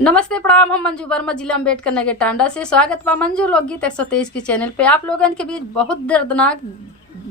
नमस्ते प्रणाम। हम मंजू वर्मा, जिला अम्बेडकर नगर टांडा से। स्वागत बा मंजू लोकगीत 123 के चैनल पे। आप लोगन के बीच बहुत दर्दनाक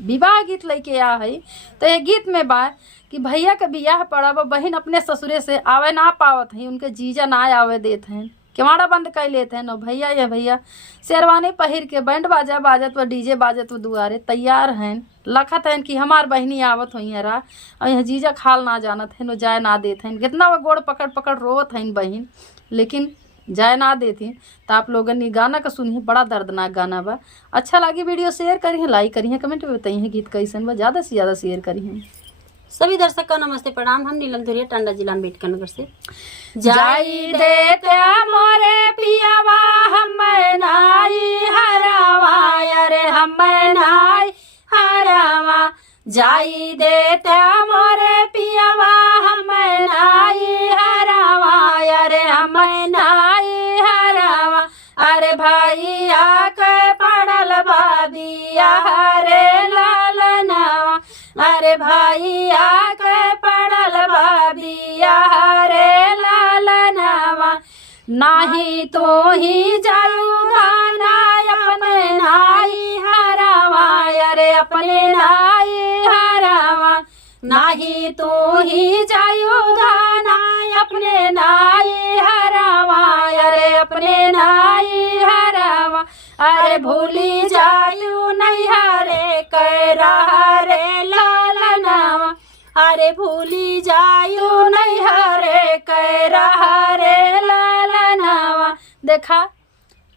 विवाह गीत लेके आ है। तो ये गीत में बा कि भैया के बियाह पड़ा बा, बहन अपने ससुरे से आवे ना पावत है, उनके जीजा ना आवे देते हैं, केवाड़ा बंद कर लेते हैं। भैया या भैया शेरवानी पहिर के बैंड बाजा बाजत व डीजे बाजत व दुआरे तैयार हैं, लखत हैं कि हमार बहनी आवत हुई है रा, और यहाँ जीजा खाल ना जानत है, नो जाए ना देते हैं। कितना वो गोड़ पकड़ पकड़ रोवत हैं बहन, लेकिन जाए ना देती। तो आप लोगन ये गाना का सुनिए, बड़ा दर्दनाक गाना बा। अच्छा लगी वीडियो शेयर करिए, लाइक करिए, कमेंट में बताइए गीत कैसन बा, ज़्यादा से ज़्यादा शेयर करिए। सभी दर्शक को नमस्ते प्रणाम। हम नीलम धुरिया टांडा जिला अम्बेडकर नगर से। जाई देते मोरे पियावा हम नाई हरावा, अरे हम नाई हरावा। जाई देते मोरे पियावा हम नाई हरावा, अरे हम नाई हरावा। अरे भैया के पड़ल बाबिया रे लालनावा, अरे भैया के पड़ल बाबिया रे लालनावा। नाही तो ही जाऊगा ना अपने नाई हरावा, अरे अपने नाई हरावा। नाही तो ही जाऊगा ना अपने नाई हरावा, अरे अपने नाई हरावा। अरे भूली जायू नहीं हरे कैरा रे लालनावा, अरे भूली जायू नहीं हरे कैरा रे लालनावा। देखा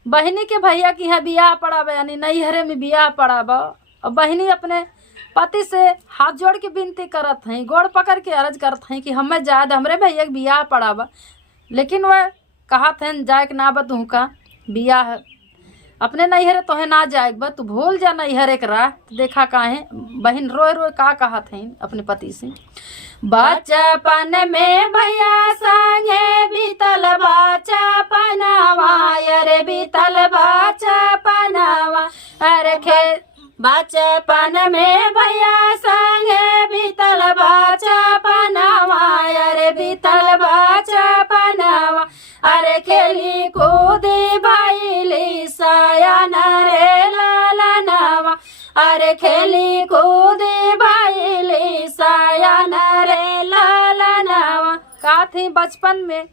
बहनी के भैया की यहाँ बियाह पड़ाबा, यानी नैहरे में बियाह पड़ाबा, और बहनी अपने पति से हाथ जोड़ के विनती करत हैं, गोड़ पकड़ के अर्ज करत हैं कि हमें जाए हमरे भैया के बियाह पड़ाबा। लेकिन वह कहत हैं जाए के ना बा, तू का बियाह अपने नैहरे तोहे ना जाए बा, तू भूल जा नैहरे के राह। देखा काहे बहन रोए रोए का कहत हैं अपने पति से। बचपन में भैया संगे बीतल बचपनवा, अरे बीतल बचपनवा। अरे बचपन में भैया संगे बीतल बचपनवा, अरे बीतल बचपनवा। अरे खेली कूदी भैली सयान रे लालनावा, अरे खेली कूदी भैली सयान रे लालनावा। का थी बचपन में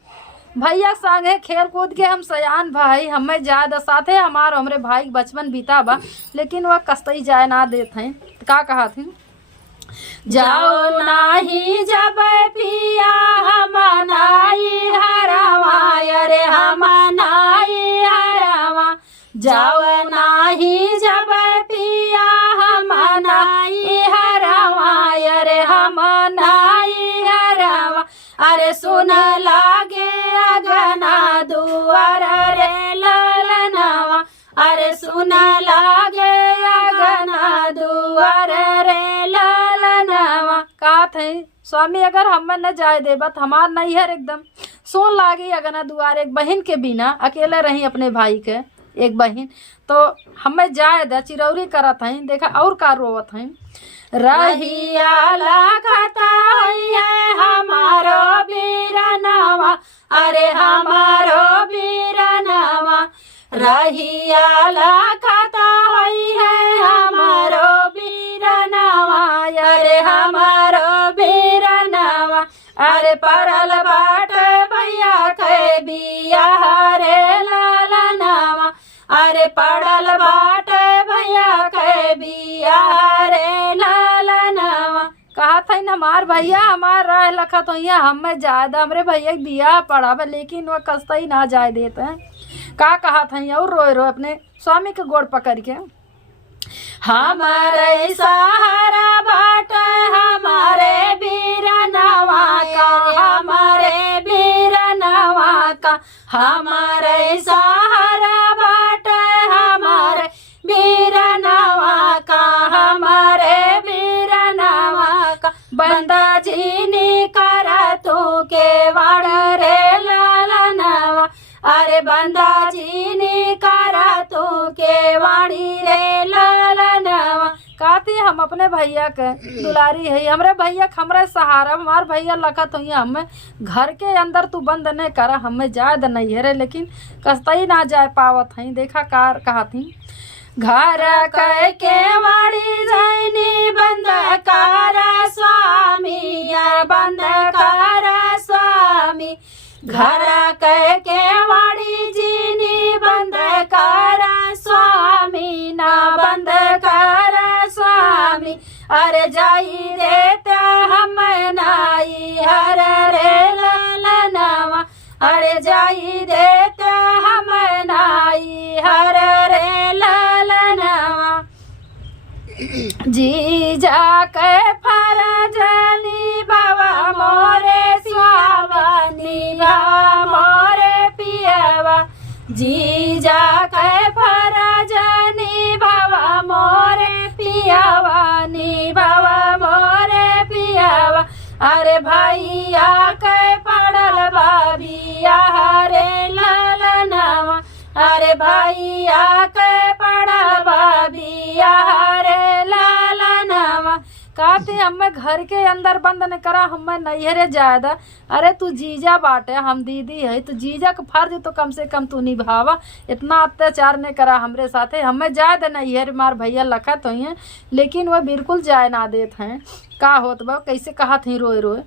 भैया संगे खेल कूद के हम सयान भाई, हमें ज्यादा साथे हमार हमरे भाई बचपन बीता बा, लेकिन वह कस्तई जाए ना देते हैं। का कहा थी जाओ नाही जब पिया हम नाई हरावा, अरे हम नाई हरावा। जाओ नाही जब पिया हम नाई हरावा, अरे हम नाई हरावा। अरे सुन लागे अगना दुआर रे लालनावा, अरे सुन लागे अगना दुआर रे लालनावा। का थे स्वामी अगर हमें न जाए देबा तो हमार नैहर एकदम सुन लागी अगना दुआर। एक बहन के बिना अकेले रही अपने भाई के एक बहन, तो हमें जाए दे चिरौरी करत हैं। देखा और का रोवत हैं, रहिया लागता है हमारो बीरनवा, अरे हमारो बीरनवा। रहिया लागता है हमारो बीरनवा, अरे हमारो बीरनवा। अरे पड़ल बाट भैया के बियाह रे लालनावा, अरे पड़ल बाट भैया के बियाह रे लालनावा। कहा था न हमार भैया हमार रह लखत हो, हमें ज्यादा हमरे भैया के बियाह पड़ावे, लेकिन वह कस्ता ही ना जाए देते हैं। का कहा था और रोए रोए अपने स्वामी के गोड़ पकड़ के, हमारे सहारा बाट हमारे बीरनवा का, हमारे बीरनवा का। हमारे सहारा बाट हमारे बीरनवा का, हमारे बीरनवा का। बंदा जीनी करा तू के वाड़ रे लालनावा, अरे बंदा जीनी करा तू के वाड़ी रे लालनावा। का कहती हम अपने भैया के दुलारी है, हमरे भैया हमरे सहारा, हमार भैया लखत हुई हमें घर के अंदर तू बंद नहीं करा, हमें जाए द नहीं है रे, लेकिन कस्तई ना जाए पावत हई। देखा कार कहा थी घर कह के वाड़ी जैनी बंद कर स्वामी, बंद कर स्वामी, घर कह के वाड़ी जीनी बंद कर स्वामी, ना बंद कर स्वामी, अरे जाई देते हम नाई हर रे ललनवा, अरे जाई देते हम नाई हर रे ललनवा, जी जाके फरजनी बाबा मोरे स्वामी, मोरे पियवा, जी जाके फरजनी बाबा मोरे पियवा, नी बाबा मोरे पियवा, अरे भैया के पड़ल बाबिया रे ललनवा, अरे भैया के पड़ल बाबिया रे ललनवा, कहते हमें घर के अंदर बंद न करा, हमें नैहरे ज्यादा, अरे तू जीजा बाटे हम दीदी है, तो जीजा का फर्ज तो कम से कम तू निभावा, इतना अत्याचार ने करा हमरे साथे, हमें जायद नैहर मार भैया लखत हुई हैं, लेकिन वह बिल्कुल जाय ना देत हैं। का होत बा कैसे कहा थी रोए रोए,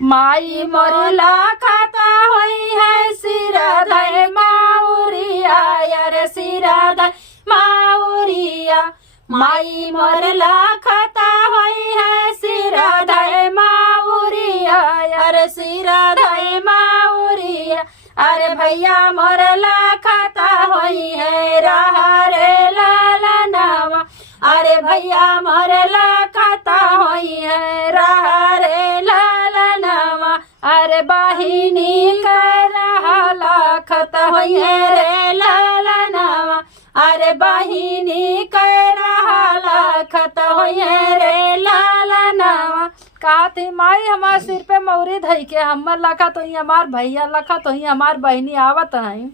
माई मोरी लखता हुई है सिर धय माउरिया, यार सिर धय माउरिया, माई मोर लखता हुई है सिर धय माउरिया, यार सिर धय माउरिया, अरे भैया मोर लखता हुई है रहा रे ललनवा, अरे भैया मोर लखता हुई है रहा रे ललनवा, अरे बहिनी कर रहा लखत हुई है रे ललनवा, अरे बहिनी कर रहा लखत हुई है रे ललनवा, कहा थी माई हमारे सिर पे मौरी धई के हमर लखत हुई, हमार भैया लखत हुई, हमार बहिनी आवत नहीं,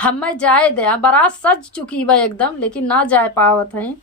हमें जाए दे बरात सज चुकी बा एकदम, लेकिन ना जाए पावत है,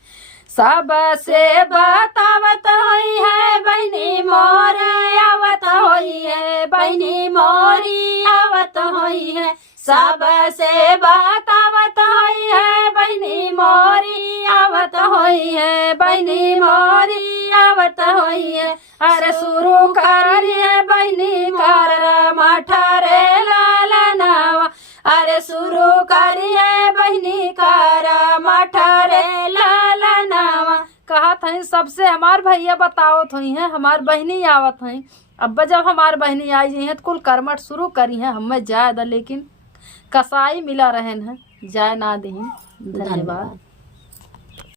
सब से बतावत हुई है बहनी मोर आवत हुई है, बहनी मोरी आवत हुई है, सब से बतावत हुई है बहनी मोरी आवत हुई है, बहनी मोरी आवत हुई है, अरे शुरू करिए बहनी कर मठा रे ललनवा, अरे शुरू करिए बहनी कर मठा रे ललनवा, कहा था सबसे हमार भैया बतावत हुई हैं, हमार बहनी आवत हैं, अब जब हमार बहनी आई हैं तो कुल कर्मठ शुरू करी हैं, हमें जाए द लेकिन कसाई मिला रहन है, जाए ना दी। धन्यवाद।